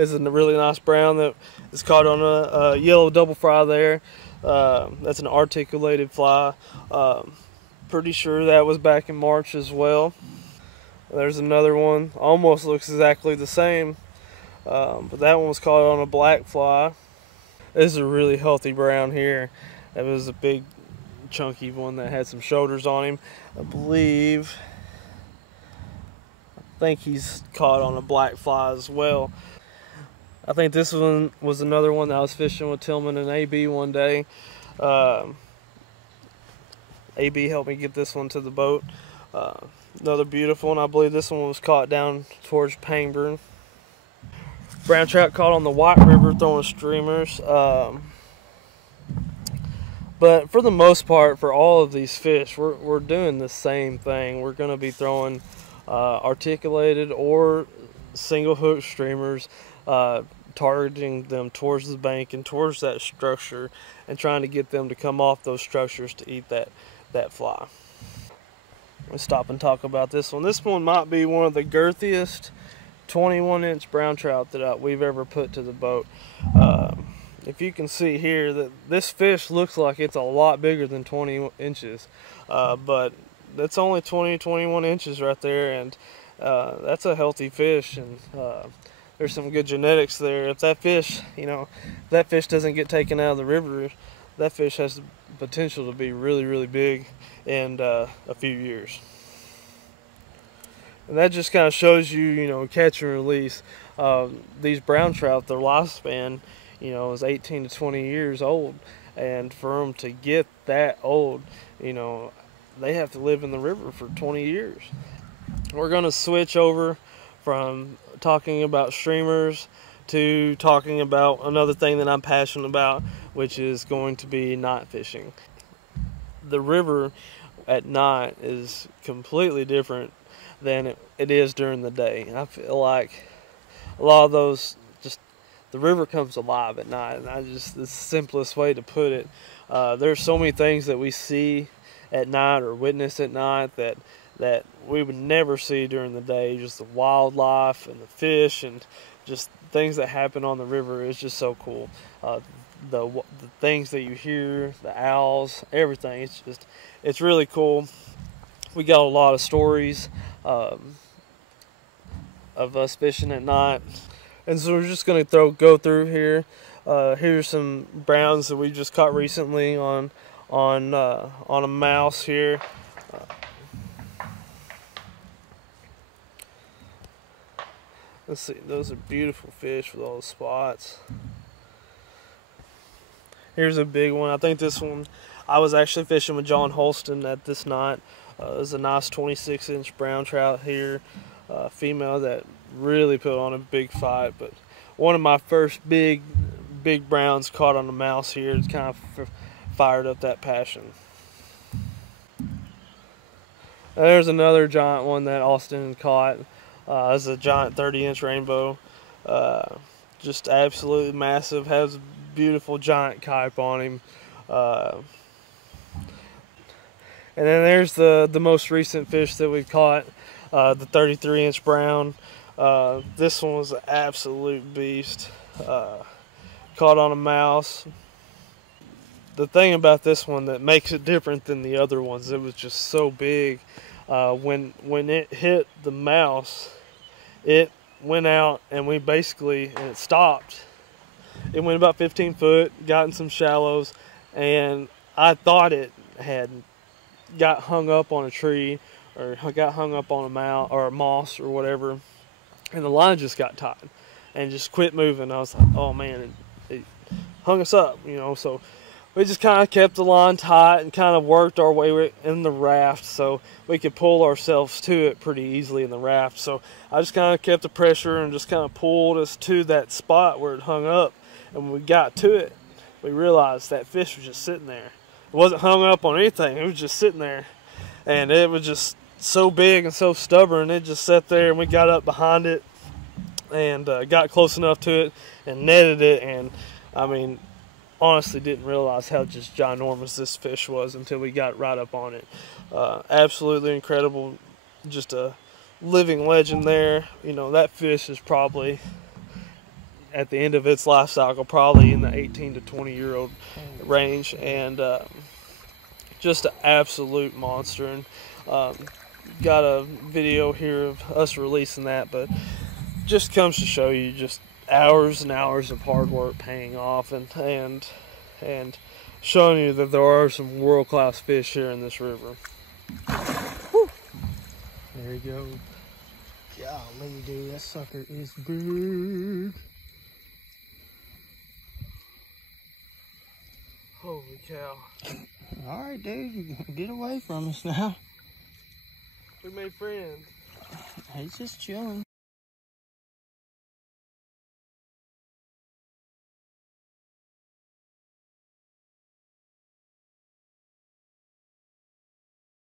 is a really nice brown that is caught on a yellow double fry there. That's an articulated fly. Pretty sure that was back in March as well. There's another one, almost looks exactly the same, but that one was caught on a black fly. This is a really healthy brown here. That was a big chunky one that had some shoulders on him. I think he's caught on a black fly as well. I think this one was another one that I was fishing with Tillman and AB one day. AB helped me get this one to the boat. Another beautiful one. I believe this one was caught down towards Pangburn. Brown trout caught on the White River throwing streamers. But for the most part, for all of these fish, we're doing the same thing. We're going to be throwing articulated or single hook streamers, targeting them towards the bank and towards that structure, and trying to get them to come off those structures to eat that fly. Let's stop and talk about this one. This one might be one of the girthiest 21-inch brown trout that we've ever put to the boat. If you can see here that this fish looks like it's a lot bigger than 20 inches, but that's only 21 inches right there, and that's a healthy fish, and there's some good genetics there. If that fish, that fish doesn't get taken out of the river, that fish has the potential to be really, really big in a few years. And that just kind of shows you, catch and release. These brown trout, their lifespan, is 18 to 20 years old, and for them to get that old, they have to live in the river for 20 years. We're going to switch over from talking about streamers to talking about another thing that I'm passionate about, which is going to be night fishing. The river at night is completely different than it is during the day. I feel like a lot of those, the river comes alive at night, and the simplest way to put it, there's so many things that we see at night or witness at night that we would never see during the day. Just the wildlife and the fish and just things that happen on the river is just so cool. The things that you hear, the owls, everything, it's really cool. We got a lot of stories of us fishing at night. And so we're just going to go through here. Here's some browns that we just caught recently on a mouse here. Let's see, those are beautiful fish with all the spots. Here's a big one. I think this one, I was actually fishing with John Holston at this night. There's a nice 26-inch brown trout here, female that really put on a big fight. But one of my first big browns caught on the mouse here. It's kind of fired up that passion. There's another giant one that Austin caught. It's a giant 30-inch rainbow. Just absolutely massive. Has a beautiful giant kype on him. And then there's the most recent fish that we caught, the 33-inch brown. This one was an absolute beast. Caught on a mouse. The thing about this one that makes it different than the other ones, it was just so big. When it hit the mouse, it went out and it stopped. It went about 15 foot, got in some shallows, and I thought it had got hung up on a tree or got hung up on a moss or whatever, and the line just got tied and just quit moving. I was like, oh man, it hung us up, so we just kind of kept the line tight and kind of worked our way in the raft so we could pull ourselves to it pretty easily in the raft. So I just kind of kept the pressure and just kind of pulled us to that spot where it hung up. And when we got to it, we realized that fish was just sitting there. It wasn't hung up on anything. It was just sitting there. And it was just so big and so stubborn. It just sat there, and we got up behind it and got close enough to it and netted it. And, I mean, honestly didn't realize how just ginormous this fish was until we got right up on it. Absolutely incredible. Just a living legend there. That fish is probably at the end of its life cycle, probably in the 18 to 20-year-old range, and just an absolute monster. And got a video here of us releasing that, but just comes to show you just hours and hours of hard work paying off, and showing you that there are some world-class fish here in this river. Whew. There you go. Golly, dude, that sucker is big. Holy cow. All right, dude, get away from us now. We made friends. He's just chilling.